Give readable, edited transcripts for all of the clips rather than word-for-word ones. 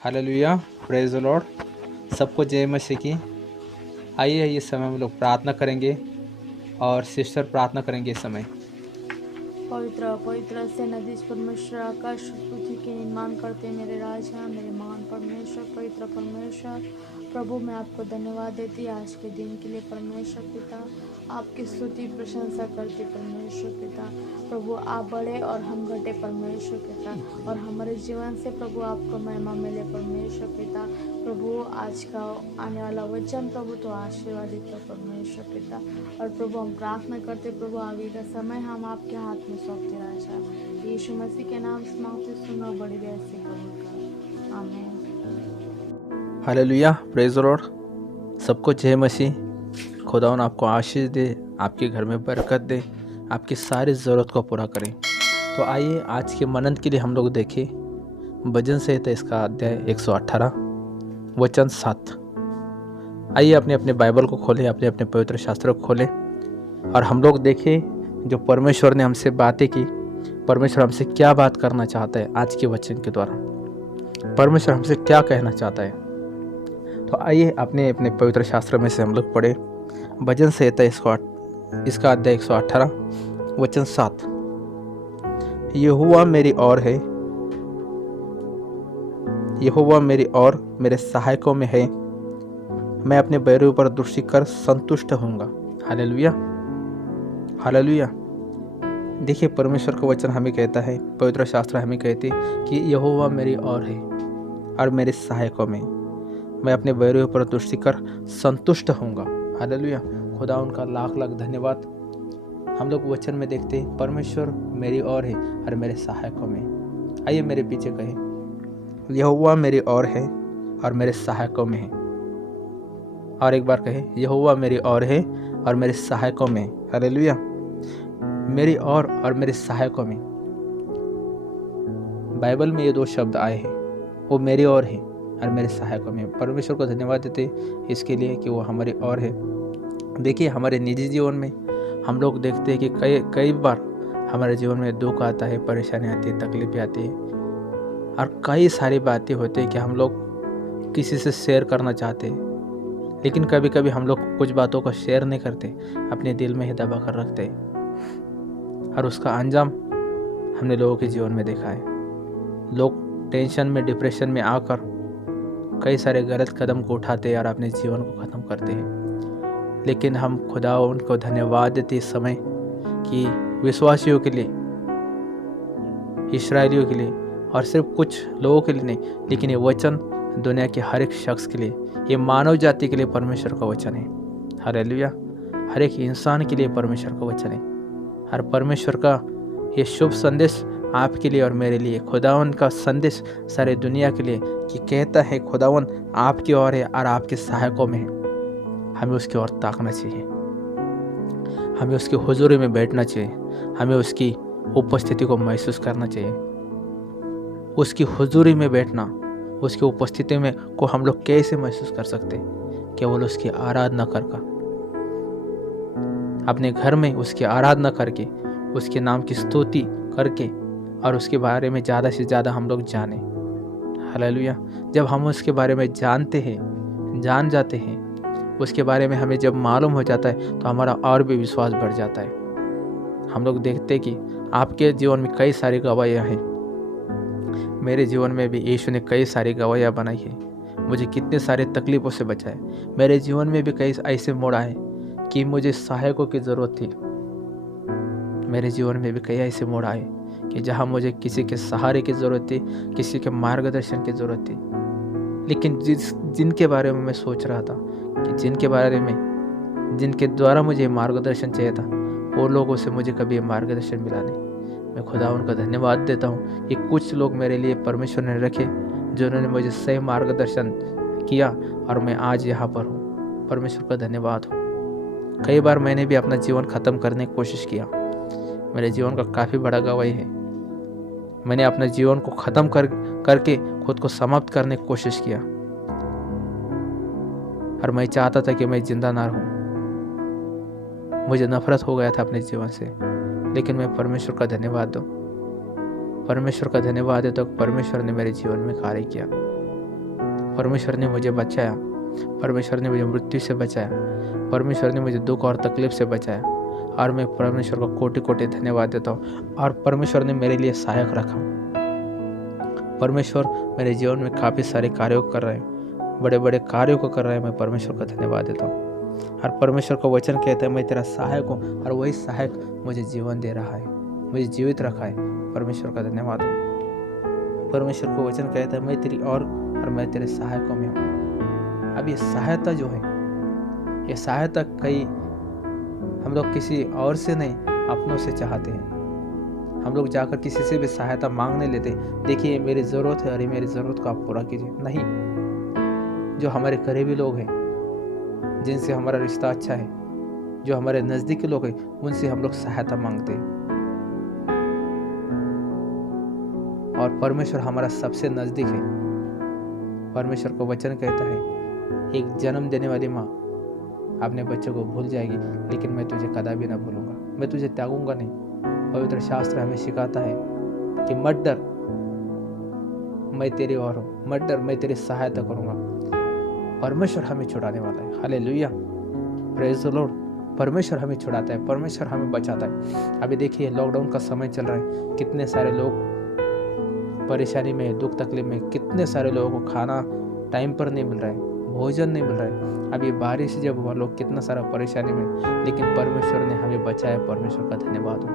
Hallelujah, praise the Lord. सबको जय मसीह की। आइए इस समय हम लोग प्रार्थना करेंगे और सिस्टर प्रार्थना करेंगे इस समय। पवित्र पवित्र से नदीश परमेश्वर आकाश पृथ्वी के निर्माण करते मेरे राजा मेरे महान परमेश्वर पवित्र परमेश्वर प्रभु मैं आपको धन्यवाद देती आज के दिन के लिए परमेश्वर पिता आपकी स्तुति प्रशंसा करती परमेश्वर पिता प्रभु आप बड़े और हम घटे परमेश्वर पिता और हमारे जीवन से प्रभु आपको महिमा मिले परमेश्वर पिता प्रभु आज का आने वाला वचन प्रभु तो आशीर्वादित है परमेश्वर पिता और प्रभु हम प्रार्थना करते प्रभु आगे का समय हम आपके हाथ में सौंपते राजा यीशु मसीह के नाम से मांगते सुनो बड़ी देर से कबूल कर आमीन। Hallelujah, praise the Lord. सबको जय मसीह। खुदावन आपको आशीष दे, आपके घर में बरकत दे, आपकी सारी ज़रूरत को पूरा करें। तो आइए आज के मनन के लिए हम लोग देखें भजन संहिता इसका अध्याय 118 वचन 7। आइए अपने अपने बाइबल को खोलें, अपने अपने पवित्र शास्त्र को खोलें और हम लोग देखें जो परमेश्वर ने हमसे बातें की, परमेश्वर हमसे क्या बात करना चाहता है आज के वचन के द्वारा, परमेश्वर हमसे क्या कहना चाहता है। तो आइए अपने अपने पवित्र शास्त्र में से हम लोग पढ़े भजन संहिता इसका अध्याय 118 वचन 7। यहोवा मेरी ओर है, यहोवा मेरी ओर मेरे सहायकों में है, मैं अपने बैरियों पर दृष्टि कर संतुष्ट होऊंगा। Hallelujah, hallelujah. देखिए परमेश्वर का वचन हमें कहता है, पवित्र शास्त्र हमें कहती है कि यहोवा मेरी ओर है और मेरे सहायकों में मैं अपने बैरियों पर दृष्टि कर संतुष्ट होऊंगा। हालेलुया, खुदा उनका लाख लाख धन्यवाद। हम लोग वचन में देखते हैं परमेश्वर मेरी ओर है और मेरे सहायकों में। आइए मेरे पीछे कहे यहोवा मेरी ओर है और मेरे सहायकों में है। और एक बार कहे यहोवा मेरी ओर है और मेरे सहायकों में। हालेलुया, मेरी ओर और मेरे सहायकों में। बाइबल में ये दो शब्द आए हैं, वो मेरी ओर है और मेरे सहायकों में। परमेश्वर को धन्यवाद देते इसके लिए कि वो हमारी ओर है। देखिए हमारे निजी जीवन में हम लोग देखते हैं कि कई बार हमारे जीवन में दुख आता है, परेशानी आती है, तकलीफें आती है और कई सारी बातें होती है कि हम लोग किसी से शेयर करना चाहते हैं, लेकिन कभी कभी हम लोग कुछ बातों को शेयर नहीं करते, अपने दिल में ही दबा कर रखते हैं और उसका अंजाम हमने लोगों के जीवन में देखा है। लोग टेंशन में, डिप्रेशन में आकर कई सारे गलत कदम को उठाते हैं और अपने जीवन को ख़त्म करते हैं। लेकिन हम खुदा उनको धन्यवाद देते इस समय कि विश्वासियों के लिए, इस्राएलियों के लिए और सिर्फ कुछ लोगों के लिए नहीं, लेकिन ये वचन दुनिया के हर एक शख्स के लिए, ये मानव जाति के लिए परमेश्वर का वचन है। हालेलुया, हर एक इंसान के लिए परमेश्वर का वचन है। हर परमेश्वर का ये शुभ संदेश आपके लिए और मेरे लिए, खुदावन का संदेश सारे दुनिया के लिए कि कहता है खुदावन आपकी ओर है और आपके सहायकों में है। हमें उसकी ओर ताकना चाहिए, हमें उसकी हुजूरी में बैठना चाहिए, हमें उसकी उपस्थिति को महसूस करना चाहिए। उसकी हुजूरी में बैठना, उसकी उपस्थिति में को हम लोग कैसे महसूस कर सकते हैं? केवल उसकी आराधना करके, अपने घर में उसकी आराधना करके, उसके नाम की स्तुति करके और उसके बारे में ज़्यादा से ज़्यादा हम लोग जाने। हालेलुया, जब हम उसके बारे में जानते हैं, जान जाते हैं, उसके बारे में हमें जब मालूम हो जाता है तो हमारा और भी विश्वास बढ़ जाता है। हम लोग देखते हैं कि आपके जीवन में कई सारी गवाहियाँ हैं, मेरे जीवन में भी यीशु ने कई सारी गवाहियाँ बनाई है, मुझे कितने सारे तकलीफ़ों से बचाए। मेरे जीवन में भी कई ऐसे मोड़ आए कि मुझे सहायकों की ज़रूरत थी। मेरे जीवन में भी कई ऐसे मोड़ आए कि जहाँ मुझे किसी के सहारे की ज़रूरत थी, किसी के मार्गदर्शन की ज़रूरत थी। लेकिन जिनके बारे में मैं सोच रहा था कि जिनके द्वारा मुझे मार्गदर्शन चाहिए था, वो लोगों से मुझे कभी मार्गदर्शन मिला नहीं। मैं खुदा उनका धन्यवाद देता हूँ कि कुछ लोग मेरे लिए परमेश्वर ने रखे जिन्होंने मुझे सही मार्गदर्शन किया और मैं आज यहाँ पर हूँ। परमेश्वर का धन्यवाद हो। कई बार मैंने भी अपना जीवन ख़त्म करने की कोशिश किया, मेरे जीवन का काफ़ी बड़ा गवाही है। मैंने अपने जीवन को ख़त्म करके खुद को समाप्त करने की कोशिश किया और मैं चाहता था कि मैं जिंदा ना रहूं। मुझे नफरत हो गया था अपने जीवन से, लेकिन मैं परमेश्वर का धन्यवाद दूं, परमेश्वर का धन्यवाद है तो परमेश्वर ने मेरे जीवन में कार्य किया। परमेश्वर ने मुझे बचाया, परमेश्वर ने मुझे मृत्यु से बचाया, परमेश्वर ने मुझे दुख और तकलीफ से बचाया, और मैं परमेश्वर को कोटि कोटि धन्यवाद देता हूँ। और परमेश्वर ने मेरे लिए सहायक रखा। परमेश्वर मेरे जीवन में काफ़ी सारे कार्यों कर रहे हैं, बड़े बड़े कार्यों को कर रहे हैं। मैं परमेश्वर का धन्यवाद देता हूँ। और परमेश्वर का वचन कहता है मैं तेरा सहायक हूँ, और वही सहायक मुझे जीवन दे रहा है, मुझे जीवित रखा है। परमेश्वर का धन्यवाद हो। परमेश्वर का वचन कहता है मैं तेरी और मैं तेरे सहायकों में हूँ। अब ये सहायता जो है, ये सहायता कई हम लोग किसी और से नहीं, अपनों से चाहते हैं। हम लोग जाकर किसी से भी सहायता मांग नहीं लेते, देखिए मेरी ज़रूरत है, अरे मेरी ज़रूरत को आप पूरा कीजिए। नहीं, जो हमारे करीबी लोग हैं, जिनसे हमारा रिश्ता अच्छा है, जो हमारे नज़दीकी लोग हैं, उनसे हम लोग सहायता मांगते हैं। और परमेश्वर हमारा सबसे नज़दीक है। परमेश्वर को वचन कहता है एक जन्म देने वाली माँ अपने बच्चे को भूल जाएगी, लेकिन मैं तुझे कदापि ना भूलूंगा, मैं तुझे त्यागूंगा नहीं। पवित्र शास्त्र हमें सिखाता है कि मत डर, मैं तेरी ओर हूँ, मत डर, मैं तेरी सहायता करूंगा। परमेश्वर हमें छुड़ाने वाला है। Hallelujah, praise the Lord. परमेश्वर हमें छुड़ाता है, परमेश्वर हमें बचाता है। अभी देखिए लॉकडाउन का समय चल रहा है, कितने सारे लोग परेशानी में, दुख तकलीफ में, कितने सारे लोगों को खाना टाइम पर नहीं मिल रहा है, भोजन नहीं मिल रहा है। अब ये बारिश जब हुआ, लोग कितना सारा परेशानी में, लेकिन परमेश्वर ने हमें बचाया। परमेश्वर का धन्यवाद हो।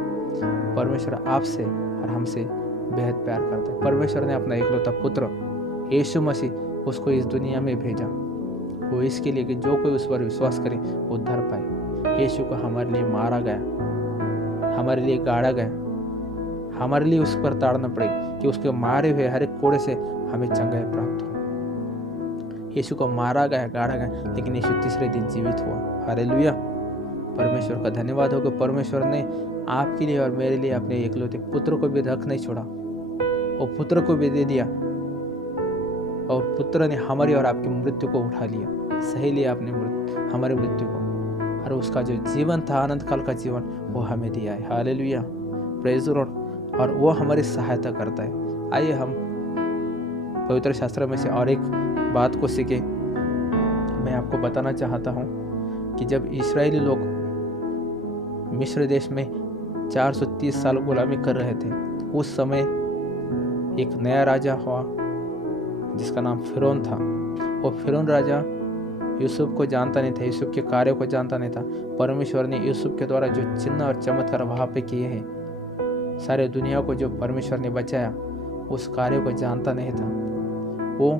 परमेश्वर आपसे और हमसे बेहद प्यार करता है। परमेश्वर ने अपना एकलौता पुत्र यीशु मसीह उसको इस दुनिया में भेजा, वो इसके लिए कि जो कोई उस पर विश्वास करे वो उद्धार पाए। यीशु को हमारे लिए मारा गया, हमारे लिए गाड़ा गया, हमारे लिए उस पर ताड़ना पड़े कि उसके मारे हुए हर एक कोड़े से हमें चंगाई प्राप्त हो। यीशु को मारा गया, गाड़ा गया, लेकिन यीशु तीसरे दिन जीवित हुआ। हालेलुया, परमेश्वर का धन्यवाद हो कि परमेश्वर ने आपके लिए और मेरे लिए अपने एकलौते पुत्र को भी रख नहीं छोड़ा, और पुत्र को भी दे दिया, और पुत्र ने हमारी और आपकी मृत्यु को उठा लिया, सही लिया अपने हमारी मृत्यु को, और उसका जो जीवन था, आनंद काल का जीवन, वो हमें दिया है। Hallelujah, praise the Lord. और वो हमारी सहायता करता है। आइए हम पवित्र शास्त्र में से और एक बात को सीखें। मैं आपको बताना चाहता हूँ कि जब इस्राएली लोग मिस्र देश में 430 साल गुलामी कर रहे थे, उस समय एक नया राजा हुआ जिसका नाम फिरौन था। वो फिरौन राजा यूसुफ को जानता नहीं था, यूसुफ के कार्यों को जानता नहीं था। परमेश्वर ने यूसुफ के द्वारा जो चिन्ह और चमत्कार वहाँ पे किए हैं, सारे दुनिया को जो परमेश्वर ने बचाया, उस कार्य को जानता नहीं था। वो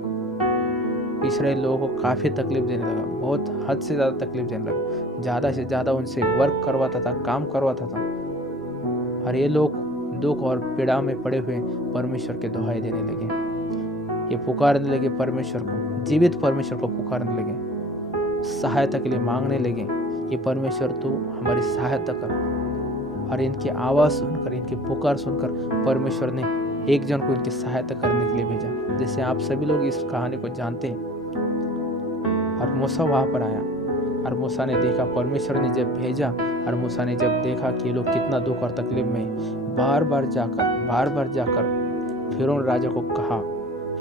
इस्राएल लोगों को काफ़ी तकलीफ देने लगा, बहुत हद से ज़्यादा तकलीफ देने लगा, ज़्यादा से ज़्यादा उनसे वर्क करवाता था, काम करवाता था। और ये लोग दुख और पीड़ा में पड़े हुए परमेश्वर के दुहाई देने लगे, ये पुकारने लगे परमेश्वर को, जीवित परमेश्वर को पुकारने लगे, सहायता के लिए मांगने लगे कि परमेश्वर तू हमारी सहायता कर। और इनकी आवाज़ सुनकर, इनकी पुकार सुनकर परमेश्वर ने एक जन को इनकी सहायता करने के लिए भेजा। जैसे आप सभी लोग इस कहानी को जानते हैं। और मूसा वहाँ पर आया, और मूसा ने देखा, परमेश्वर ने जब भेजा, और मूसा ने जब देखा कि ये लोग कितना दुख और तकलीफ में, बार बार जाकर फिरौन राजा को कहा,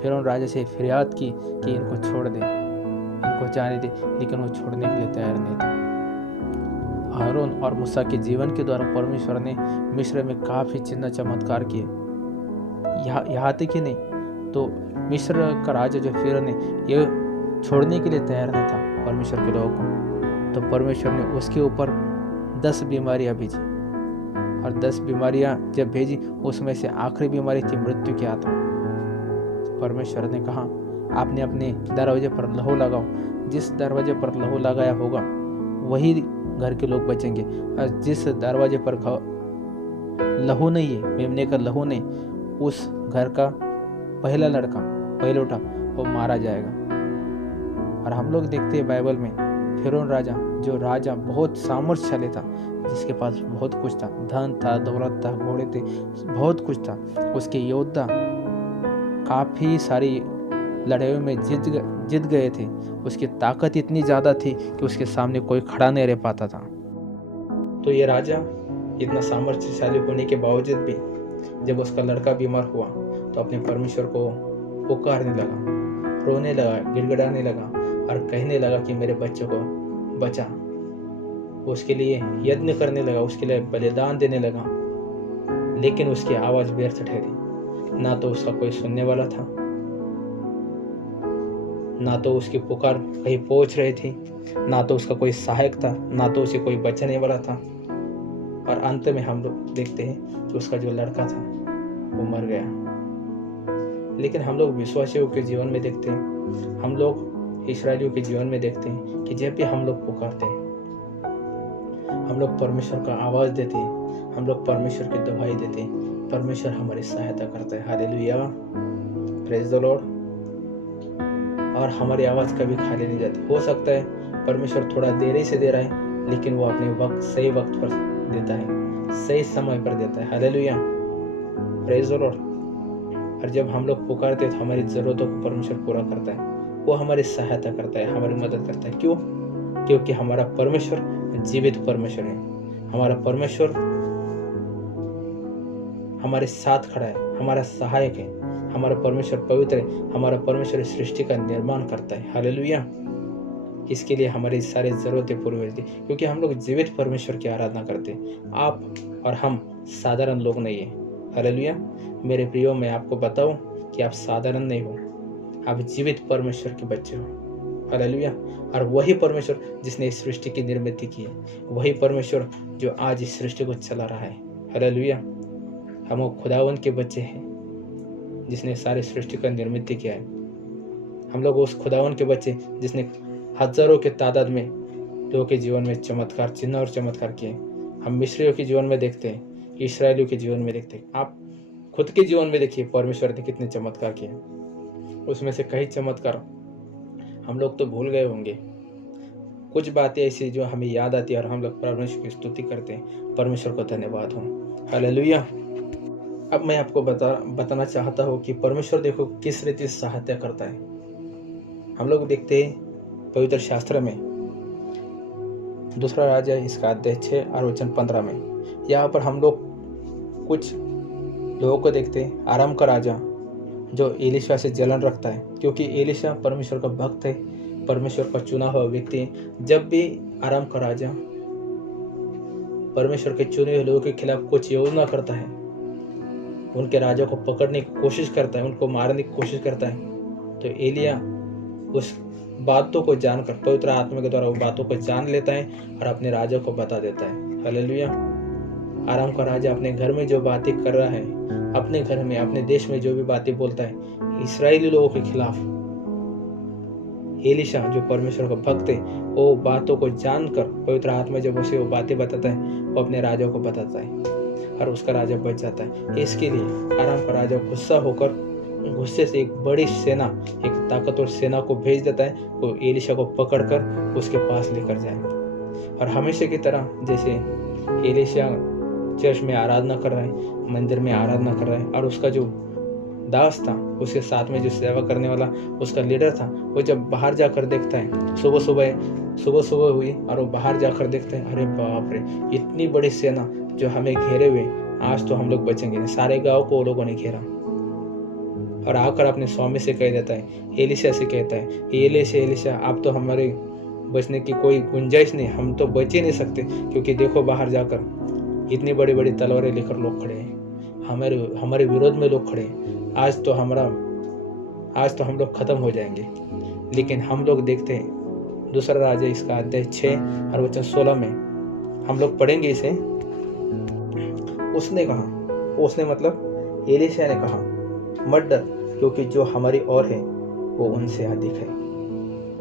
फिरौन राजा से फरियाद की कि इनको छोड़ दे, इनको जाने दे, लेकिन वो छोड़ने के लिए तैयार नहीं था। हारून और मूसा के जीवन के द्वारा परमेश्वर ने मिस्र में काफ़ी चिन्ह चमत्कार किए। यहाँ तक ही नहीं, तो मिस्र का राजा जो फिरौन है, ये छोड़ने के लिए तैयार नहीं था परमेश्वर के लोगों को। तो परमेश्वर ने उसके ऊपर 10 बीमारियाँ भेजी, और 10 बीमारियाँ जब भेजी, उसमें से आखिरी बीमारी थी मृत्यु की आत्मा। परमेश्वर ने कहा आपने अपने दरवाजे पर लहू लगाओ, जिस दरवाजे पर लहू लगाया होगा वही घर के लोग बचेंगे, और जिस दरवाजे पर लहू नहीं है, मेमने का लहू नहीं, उस घर का पहला लड़का, पहिलौठा, वो मारा जाएगा। और हम लोग देखते हैं बाइबल में फिरौन राजा, जो राजा बहुत सामर्थ्यशाली था, जिसके पास बहुत कुछ था, धन था, दौलत था, घोड़े थे, बहुत कुछ था। उसके योद्धा काफ़ी सारी लड़ाइयों में जीत गए थे। उसकी ताकत इतनी ज़्यादा थी कि उसके सामने कोई खड़ा नहीं रह पाता था। तो ये राजा इतना सामर्थ्यशाली होने के बावजूद भी जब उसका लड़का बीमार हुआ तो अपने परमेश्वर को पुकारने लगा, रोने लगा, गिड़गिड़ाने लगा और कहने लगा कि मेरे बच्चे को बचा। उसके लिए यत्न करने लगा, उसके लिए बलिदान देने लगा, लेकिन उसकी आवाज़ व्यर्थ ठहरी। ना तो उसका कोई सुनने वाला था, ना तो उसकी पुकार कहीं पहुंच रही थी, ना तो उसका कोई सहायक था, ना तो उसे कोई बचाने वाला था। और अंत में हम लोग देखते हैं कि उसका जो लड़का था वो मर गया। लेकिन हम लोग विश्वासियों के जीवन में देखते हैं, हम लोग इस्राएलियों के जीवन में देखते हैं कि जब भी हम लोग पुकारते हैं, हम लोग परमेश्वर का आवाज़ देते हैं, हम लोग परमेश्वर की दवाई देते हैं, परमेश्वर हमारी सहायता करता है। Hallelujah, praise the Lord. और हमारी आवाज़ कभी खाली नहीं जाती। हो सकता है परमेश्वर थोड़ा देरी से दे रहा है, लेकिन वो अपने वक्त सही वक्त पर देता है, सही समय पर देता है। Hallelujah, praise the Lord. और जब हम लोग पुकारते हैं तो हमारी ज़रूरतों को परमेश्वर पूरा करता है, वो हमारी सहायता करता है, हमारी मदद करता है। क्यों? क्योंकि हमारा परमेश्वर जीवित परमेश्वर है। हमारा परमेश्वर हमारे साथ खड़ा है, हमारा सहायक है। हमारा परमेश्वर पवित्र है, हमारा परमेश्वर सृष्टि का निर्माण करता है। हालेलुया। इसके लिए हमारी सारी ज़रूरतें पूरी होती है, क्योंकि हम लोग जीवित परमेश्वर की आराधना करते हैं। आप और हम साधारण लोग नहीं हैं। हालेलुया। मेरे प्रियो, मैं आपको बताऊं कि आप साधारण नहीं हो, आप जीवित परमेश्वर के बच्चे हो। हालेलुया। और वही परमेश्वर जिसने इस सृष्टि की निर्मित की है, वही परमेश्वर जो आज इस सृष्टि को चला रहा है। हालेलुया। हम खुदावन के बच्चे हैं जिसने सारी सृष्टि का निर्मित किया है। हम लोग उस खुदावन के बच्चे जिसने हजारों के तादाद में लोगों के जीवन में चमत्कार, चिन्ह और चमत्कार किए। हम मिस्रियों के जीवन में देखते हैं, इस्राएलियों के जीवन में देखते हैं। आप खुद के जीवन में देखिए परमेश्वर ने कितने चमत्कार किए। उसमें से कई चमत्कार हम लोग तो भूल गए होंगे, कुछ बातें ऐसी जो हमें याद आती है और हम लोग परमेश्वर की स्तुति करते हैं। परमेश्वर को धन्यवाद हो। हालेलुया। अब मैं आपको बताना चाहता हूँ कि परमेश्वर देखो किस रीति सहायता करता है। हम लोग देखते हैं पवित्र शास्त्र में दूसरा राजा इसका अध्याय 6 और वचन 15 में, यहाँ पर हम लोग कुछ लोगों को देखते हैं। आराम का राजा जो एलिशा से जलन रखता है, क्योंकि एलिशा परमेश्वर का भक्त है, परमेश्वर का चुना हुआ व्यक्ति है। जब भी आराम का राजा परमेश्वर के चुने हुए लोगों के खिलाफ कुछ योजना करता है, उनके राजा को पकड़ने की कोशिश करता है, उनको मारने की कोशिश करता है, तो एलिया उस बातों को जानकर पवित्र आत्मा के द्वारा वो बातों को जान लेता है और अपने राजा को बता देता है। हालेलुया। आराम का राजा अपने घर में जो बातें कर रहा है, अपने घर में, अपने देश में जो भी बातें बोलता है इस्राएली लोगों के खिलाफ, एलिशा जो परमेश्वर का भक्त है वो बातों को जानकर पवित्र आत्मा जब उसे वो बातें बताता है, वो अपने राजा को बताता है और उसका राजा बच जाता है। इसके लिए आराम का राजा गुस्सा होकर गुस्से से एक बड़ी सेना, एक ताकतवर सेना को भेज देता है, वो एलिशा को पकड़कर उसके पास लेकर जाए। और हमेशा की तरह जैसे एलिशा चर्च में आराधना कर रहा है, मंदिर में आराधना कर रहा है, और उसका जो दास था, उसके साथ में जो सेवा करने वाला उसका लीडर था, वो जब बाहर जाकर देखता है, सुबह सुबह हुई और वो बाहर जाकर देखते हैं, अरे बाप रे, इतनी बड़ी सेना जो हमें घेरे हुए, आज तो हम लोग बचेंगे नहीं। सारे गांव को वो लोगों ने घेरा और आकर अपने स्वामी से कह देता है, एलिशा से कहता है, एलिशा आप तो हमारे बचने की कोई गुंजाइश नहीं, हम तो बच ही नहीं सकते, क्योंकि देखो बाहर जाकर इतनी बड़ी बड़ी तलवारें लेकर लोग खड़े हैं, हमारे विरोध में लोग खड़े हैं। आज तो हम लोग खत्म हो जाएंगे। लेकिन हम लोग देखते हैं दूसरा राजा इसका अध्याय 6 और वचन 16 में हम लोग पढ़ेंगे इसे। उसने मतलब एलिशा ने कहा, मत डर, क्योंकि जो हमारी ओर है वो उनसे अधिक है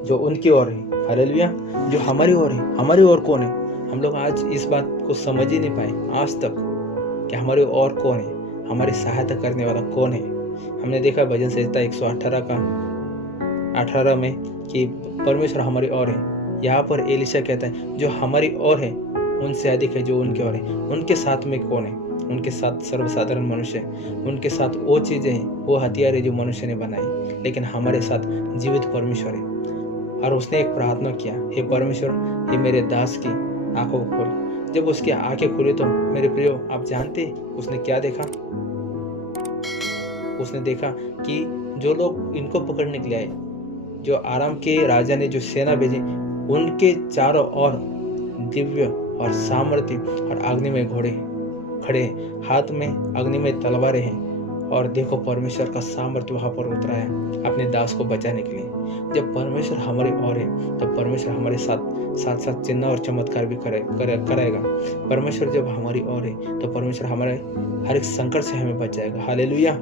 जो उनकी ओर है। हालेलुया। जो हमारी ओर है, हमारी ओर कौन है? हम लोग आज इस बात को समझ ही नहीं पाए आज तक कि हमारी ओर कौन है, हमारी सहायता करने वाला कौन है। हमने देखा भजन संहिता 118 का 18 में कि परमेश्वर हमारी ओर है। यहाँ पर एलिशा कहता है जो हमारी ओर है उनसे अधिक है जो उनके ओर है। उनके साथ में कौन है? उनके साथ सर्वसाधारण मनुष्य है, उनके साथ वो चीज़ें हैं, वो हथियार है जो मनुष्य ने बनाई, लेकिन हमारे साथ जीवित परमेश्वर है। और उसने एक प्रार्थना किया, हे परमेश्वर, हे मेरे दास की आंखों को खोल। जब उसकी आंखें खुली तो मेरे प्रियो, आप जानते उसने क्या देखा? उसने देखा कि जो लोग इनको पकड़ने के लिए आए जो आराम के राजा ने जो सेना भेजी, उनके चारों ओर दिव्य और सामर्थ्य और अग्नि में घोड़े खड़े, हाथ में अग्नि में तलवारें हैं। और देखो परमेश्वर का सामर्थ्य वहां पर उतरा है अपने दास को बचाने के लिए। जब परमेश्वर हमारे ओर है तो परमेश्वर हमारे साथ चिन्ह और चमत्कार भी कराएगा। परमेश्वर जब हमारी ओर है तो परमेश्वर हमारे हर एक संकट से हमें बचाएगा। हालेलुया।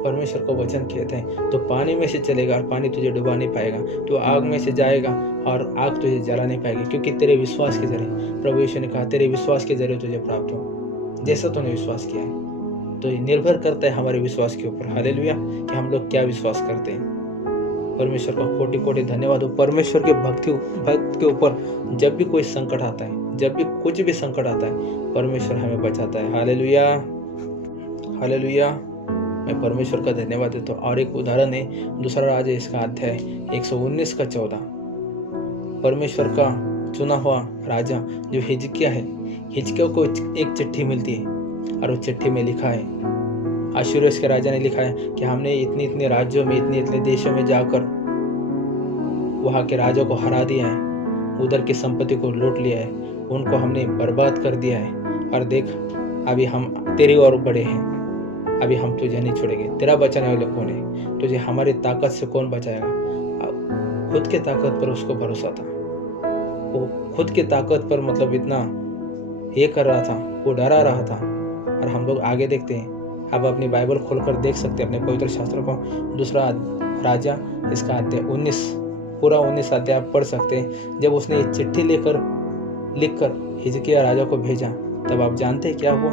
परमेश्वर को वचन कहते हैं, तो पानी में से चलेगा और पानी तुझे डुबा नहीं पाएगा, तो आग में से जाएगा और आग तुझे जला नहीं पाएगी, क्योंकि तेरे विश्वास के जरिए, प्रभु यीशु ने कहा तेरे विश्वास के जरिए तुझे प्राप्त हो, जैसा तूने विश्वास किया है। तो ये निर्भर करता है हमारे विश्वास के ऊपर। हालेलुया, कि हम लोग क्या विश्वास करते हैं। परमेश्वर का कोटि कोटि धन्यवाद हो। परमेश्वर के भक्त के ऊपर जब भी कोई संकट आता है, जब भी कुछ भी संकट आता है, परमेश्वर हमें बचाता है। Hallelujah, hallelujah. मैं परमेश्वर का धन्यवाद देता हूँ। और एक उदाहरण है, दूसरा राजा इसका अध्याय 119 का 14। परमेश्वर का चुना हुआ राजा जो हिजकिय्याह है, हिजकिय्याह को एक चिट्ठी मिलती है और उस चिट्ठी में लिखा है, अश्शूर के राजा ने लिखा है कि हमने इतने इतने राज्यों में, इतने इतने देशों में जाकर वहाँ के राजा को हरा दिया है, उधर की संपत्ति को लूट लिया है, उनको हमने बर्बाद कर दिया है। और देख अभी हम तेरी ओर बढ़े हैं, अभी हम तुझे नहीं छोड़ेंगे। तेरा बचाने वाले कौन है? तुझे हमारी ताकत से कौन बचाएगा? खुद के ताकत पर उसको भरोसा था, वो खुद की ताकत पर मतलब इतना ये कर रहा था, वो डरा रहा था। और हम लोग आगे देखते हैं, आप अपनी बाइबल खोलकर देख सकते हैं, अपने पवित्र शास्त्रों को, दूसरा राजा इसका अध्याय 19, पूरा 19 अध्याय आप पढ़ सकते हैं। जब उसने ये चिट्ठी लिखकर हिजकिय्याह राजा को भेजा, तब आप जानते हैं क्या हुआ?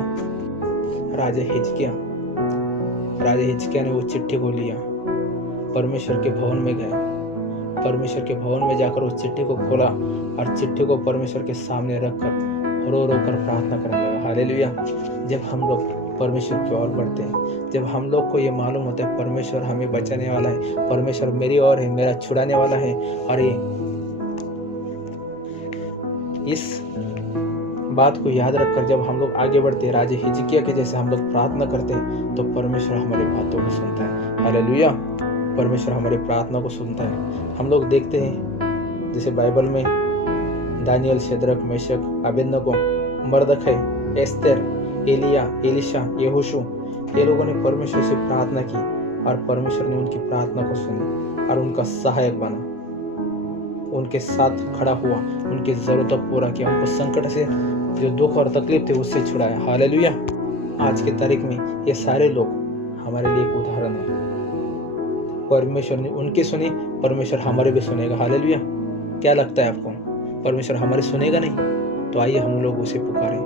राजा हिजकिय्याह ने वो चिट्ठी को लिया, परमेश्वर के भवन में गया, परमेश्वर के भवन में जाकर उस चिट्ठी को खोला और चिट्ठी को परमेश्वर के सामने रखकर रो रो कर प्रार्थना करने लगा। हालेलुया। जब हम लोग परमेश्वर की ओर बढ़ते हैं, जब हम लोग को ये मालूम होता है परमेश्वर हमें बचाने वाला है, परमेश्वर मेरी ओर है, मेरा छुड़ाने वाला है, और ये इस बात को याद रखकर जब हम लोग आगे बढ़ते हैं, राजा हिजकिय्याह के जैसे हम लोग प्रार्थना करते हैं, तो परमेश्वर हमारी बातों को सुनता है। हालेलुया। परमेश्वर हमारी प्रार्थना को सुनता है। हम लोग देखते हैं जैसे बाइबल में दानियल, शद्रक, मेशक, अबेदनगो, मर्दखै, एस्तेर, एलिया, एलिशा, यहोशू, ये लोगों ने परमेश्वर से प्रार्थना की और परमेश्वर ने उनकी प्रार्थना को सुना और उनका सहायक बना, उनके साथ खड़ा हुआ, उनकी जरूरतों को पूरा किया, उनको संकट से जो दुख और तकलीफ थे उससे छुड़ाया। हालेलुया। आज की तारीख में ये सारे लोग हमारे लिए एक उदाहरण है। परमेश्वर ने उनकी सुनी, परमेश्वर हमारे भी सुनेगा। हालेलुया। क्या लगता है आपको, परमेश्वर हमारे सुनेगा नहीं? तो आइए हम लोग उसे पुकारें,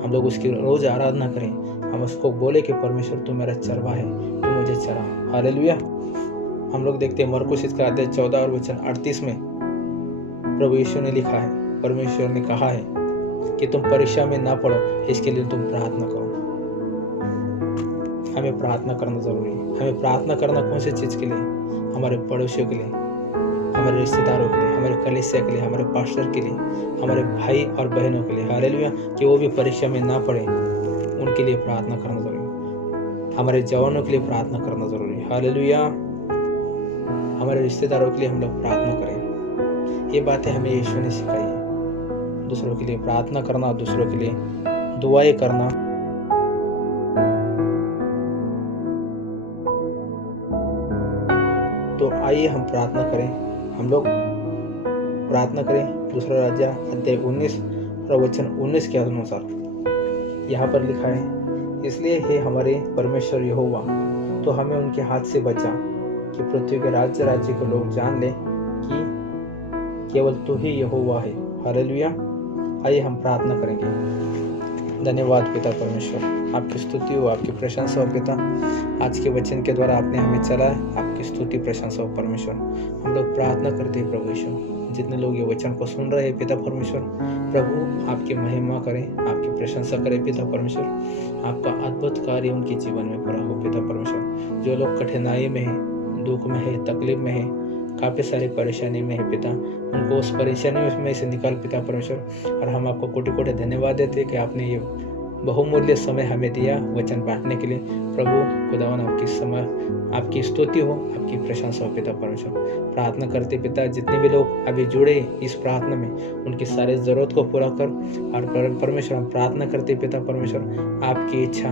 हम लोग उसकी रोज आराधना करें, हम उसको बोले कि परमेश्वर तू मेरा चरवा है, तू मुझे चरा। हालेलुया। हम लोग देखते हैं मरकुस इसका अध्याय 14 और वचन 38 में प्रभु यीशु ने लिखा है, परमेश्वर ने कहा है कि तुम परीक्षा में ना पड़ो, इसके लिए तुम प्रार्थना करो। हमें प्रार्थना करना जरूरी है। हमें प्रार्थना करना कौन सी चीज के लिए? हमारे पड़ोसियों के लिए, हमारे रिश्तेदारों के लिए, हमारे कलीसिया के लिए, हमारे पास्टर के लिए, हमारे भाई और बहनों के लिए। हालेलुया। कि वो भी परीक्षा में ना पड़े, उनके लिए प्रार्थना करना जरूरी है। हमारे जवानों के लिए प्रार्थना करना जरूरी है। हालेलुया। हमारे रिश्तेदारों के लिए हम लोग प्रार्थना करें। ये बातें हमें यीशु ने सिखाई है। दूसरों के लिए प्रार्थना करना, दूसरों के लिए दुआएं करना। तो आइए हम प्रार्थना करें, हम लोग प्रार्थना करें। दूसरा राजा अध्याय 19 और वचन 19 के अनुसार यहाँ पर लिखा है, इसलिए हे हमारे परमेश्वर यहोवा, तो हमें उनके हाथ से बचा कि पृथ्वी के राज्य के लोग जान ले कि केवल तू ही यहोवा है। हालेलुया। आइए हम प्रार्थना करेंगे। धन्यवाद पिता परमेश्वर, आपकी स्तुति हो, आपकी प्रशंसा हो पिता। आज के वचन के द्वारा आपने हमें चलाया, आपकी स्तुति प्रशंसा हो परमेश्वर। हम लोग प्रार्थना करते हैं प्रभु यीशु, जितने लोग ये वचन को सुन रहे हैं पिता परमेश्वर, प्रभु आपकी महिमा करें, आपकी प्रशंसा करें पिता परमेश्वर। आपका अद्भुत कार्य उनके जीवन में पूरा हो पिता परमेश्वर। जो लोग कठिनाई में है, दुख में है, तकलीफ में है, काफ़ी सारी परेशानी में है पिता, उनको उस परेशानी में से निकाल पिता परमेश्वर। और हम आपको कोटि कोटि धन्यवाद देते हैं कि आपने ये बहुमूल्य समय हमें दिया वचन बांटने के लिए। प्रभु खुदावन आपकी स्तुति हो, आपकी प्रशंसा हो पिता परमेश्वर। प्रार्थना करते पिता, जितने भी लोग अभी जुड़े इस प्रार्थना में, उनकी सारे ज़रूरत को पूरा कर। और परमेश्वर हम प्रार्थना करते पिता परमेश्वर, आपकी इच्छा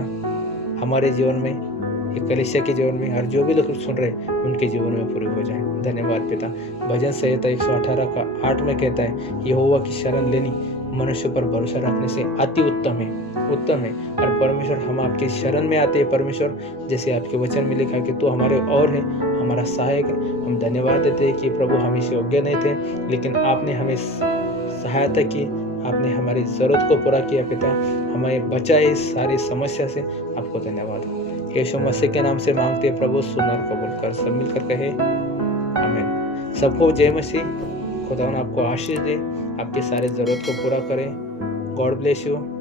हमारे जीवन में, एक कलीसिया के जीवन में, और जो भी लोग सुन रहे उनके जीवन में पूरी हो जाए। धन्यवाद पिता। भजन संहिता 118 का 8 में कहता है, यहोवा की शरण लेनी मनुष्य पर भरोसा रखने से अति उत्तम है। और परमेश्वर, हम आपके शरण में आते हैं परमेश्वर, जैसे आपके वचन में लिखा कि तू हमारे और है, हमारा सहायक है। हम धन्यवाद देते हैं कि प्रभु हम इसे योग्य नहीं थे, लेकिन आपने हमें सहायता की, आपने हमारी ज़रूरत को पूरा किया पिता, हमें बचाए इस सारी समस्या से। आपको धन्यवाद हो। यीशु मसीह के नाम से मांगते हैं प्रभु, सुन और कबूल कर। सब मिलकर कहे आमीन। सबको जय मसीह। खुदा आपको आशीष दे, आपके सारे ज़रूरत को पूरा करे। God bless you.